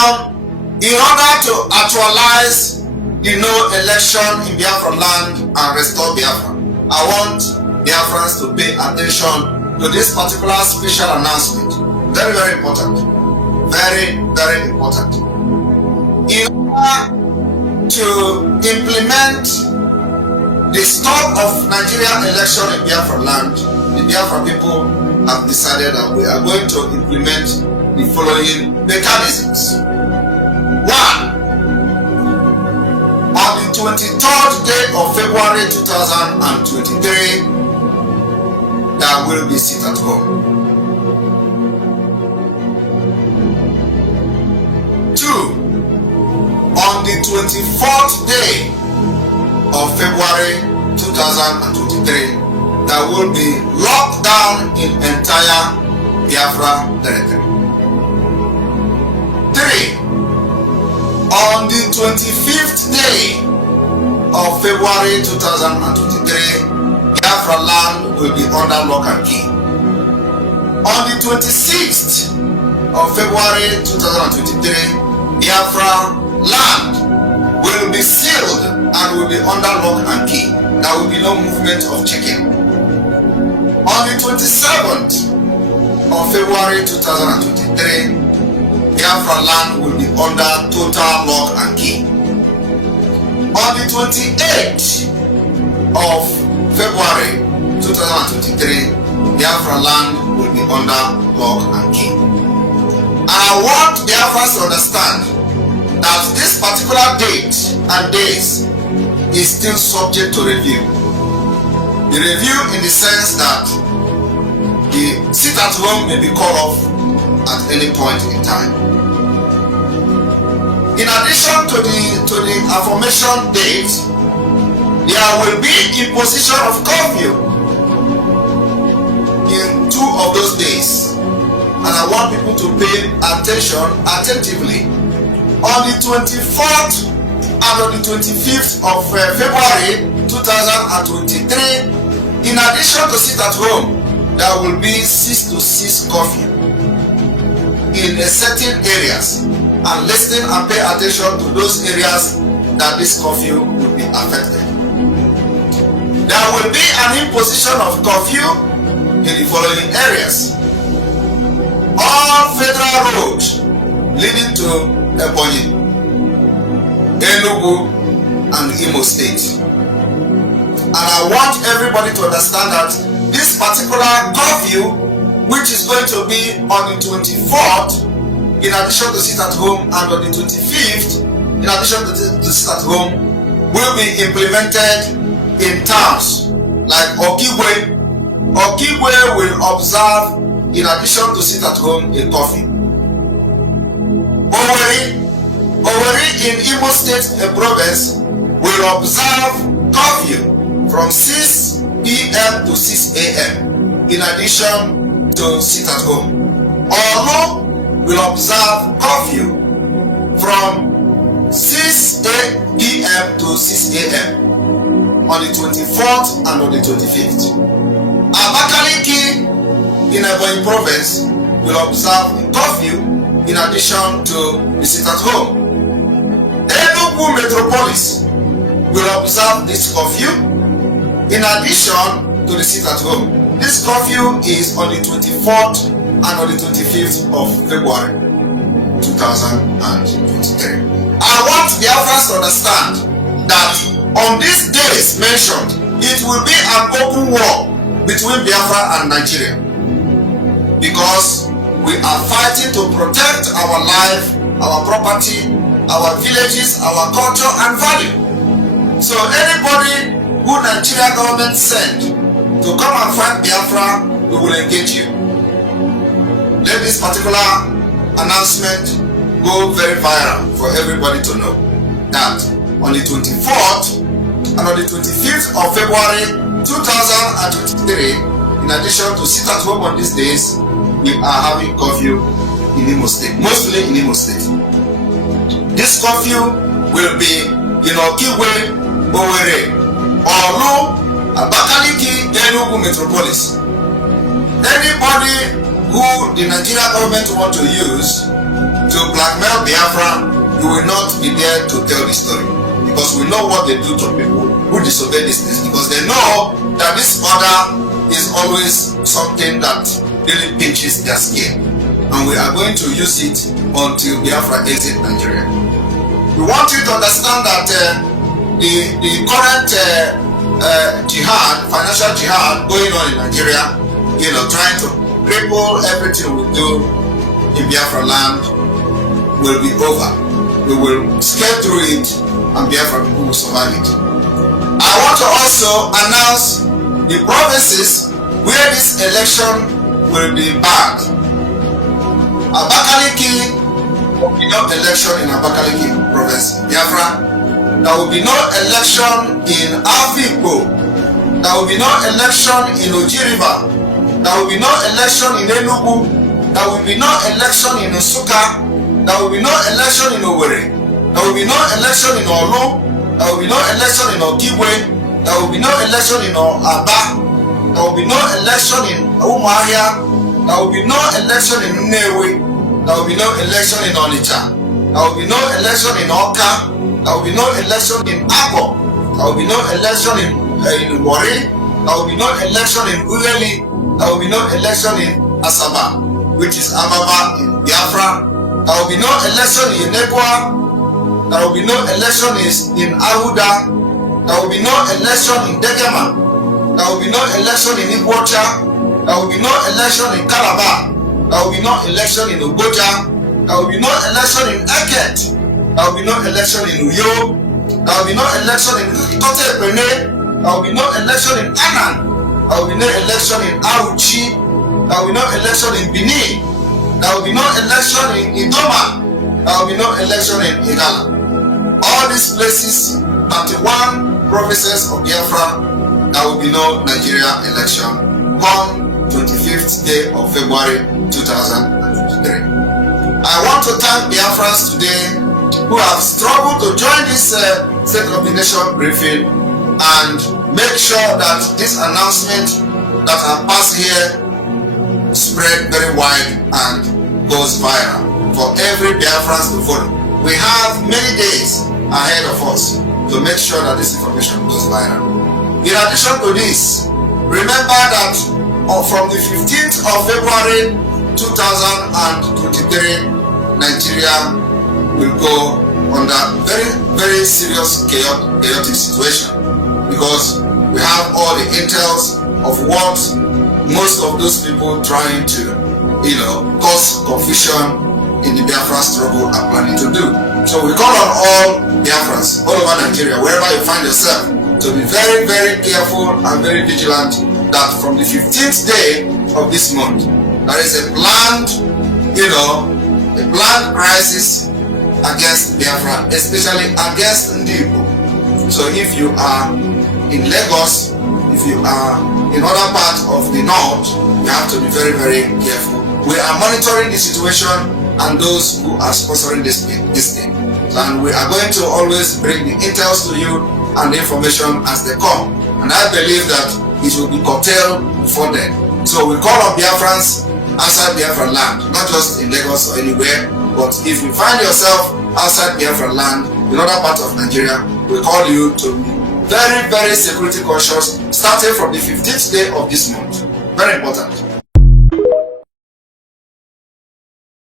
Now, in order to actualize the no election in Biafra land and restore Biafra, I want Biafrans to pay attention to this particular special announcement. Very, very important. Very, very important. In order to implement the stop of Nigerian election in Biafra land, the Biafra people have decided that we are going to implement the following mechanisms. 1. On the 23rd day of February 2023, there will be sit at home. 2. On the 24th day of February 2023, there will be lockdown in entire Biafra territory. 3. On the 25th day of February 2023, Biafra land will be under lock and key. On the 26th of February 2023, Biafra land will be sealed and will be under lock and key. There will be no movement of chicken. On the 27th of February 2023, Biafra land will be under total lock and key. On the 28th of February 2023, Biafra land will be under lock and key. And I want Biafrans to understand that this particular date and days is still subject to review. The review in the sense that the sit at home may be called off at any point in time. In addition to the affirmation date, there will be imposition of curfew in 2 of those days, and I want people to pay attention attentively. On the 24th and on the 25th of February 2023, in addition to sit at home, there will be 6 to 6 curfew in certain areas, and listen and pay attention to those areas that this curfew will be affected. There will be an imposition of curfew in the following areas: all federal roads leading to Ebonyi, Enugu, and Imo State. And I want everybody to understand that this particular curfew, which is going to be on the 24th, in addition to sit at home, and on the 25th, in addition to sit at home, will be implemented in towns like Okigwe. Okigwe will observe, in addition to sit at home, a curfew. Owerri in Imo State province will observe curfew from 6 p.m. to 6 a.m. in addition to sit at home. Orlu will observe curfew from 6 p.m. to 6 a.m. on the 24th and on the 25th. Abakaliki in Ebonyi province will observe curfew in addition to the sit at home. Enugu metropolis will observe this curfew in addition to the sit at home. This curfew is on the 24th and on the 25th of February 2023. I want Biafrans to understand that on these days mentioned, it will be an open war between Biafra and Nigeria, because we are fighting to protect our life, our property, our villages, our culture and value. So anybody who Nigeria government send to come and fight Biafra, we will engage you. Let this particular announcement go very viral for everybody to know that on the 24th and on the 25th of February 2023, in addition to sit at home on these days, we are having curfew in Imo State, mostly in Imo State. This curfew will be in Okigwe, Owerri, Orlu, Abakaliki, Enugu metropolis. Anybody who the Nigerian government want to use to blackmail call Biafra, you will not be there to tell the story, because we know what they do to people who disobey these things, because they know that this order is always something that really pinches their skin, and we are going to use it until Biafra exit Nigeria. We want you to understand that the current jihad, financial jihad going on in Nigeria, trying to cripple everything we do in Biafra land, will be over. We will scale through it, and Biafra people will survive it. I want to also announce the provinces where this election will be banned. Abakaliki, there will be no election in Abakaliki province, Biafra. There will be no election in Afikpo. There will be no election in Oji River. There will be no election in Enugu. There will be no election in Nsukka. There will be no election in Owerri. There will be no election in Olu. There will be no election in Okigwe. There will be no election in Aba. There will be no election in Umuahia. There will be no election in Nnewi. There will be no election in Onitsha. There will be no election in Awka. There will be no election in Akko. There will be no election in Warri. There will be no election in Ughelli. There will be no election in Asaba, which is Ababa in Biafra. There will be no election in Nekwa. There will be no election in Ahuda. There will be no election in Degema. There will be no election in Ikwocha. There will be no election in Calabar. There will be no election in Ogoja. There will be no election in Eket. There will be no election in Uyo. There will be no election in Ikote-Epene. There will be no election in Anan. There will be no election in Auchi. There will be no election in Benin. There will be no election in Idoma. There will be no election in Igala. All these places, 31 provinces of Biafra, there will be no Nigeria election on 25th day of February 2023. I want to thank Biafrans today who have struggled to join this State of the Nation briefing and make sure that this announcement that have passed here spread very wide and goes viral for every Biafrans to follow. We have many days ahead of us to make sure that this information goes viral. In addition to this, remember that from the 15th of February 2023, Nigeria will go under very, very serious chaotic situation, because we have all the intels of what most of those people trying to, cause confusion in the Biafra struggle are planning to do. So we call on all Biafrans all over Nigeria, wherever you find yourself, to be very, very careful and very vigilant that from the 15th day of this month, there is a planned crisis against Biafra, especially against Ndibo. So if you are in Lagos, if you are in other parts of the north, you have to be very, very careful. We are monitoring the situation and those who are sponsoring this thing. And we are going to always bring the intels to you and the information as they come. And I believe that it will be curtailed before then. So we call on Biafrans outside Biafra land, not just in Lagos or anywhere, but if you find yourself outside Biafra land, in other parts of Nigeria, we call you to be very, very security cautious, starting from the 15th day of this month. Very important.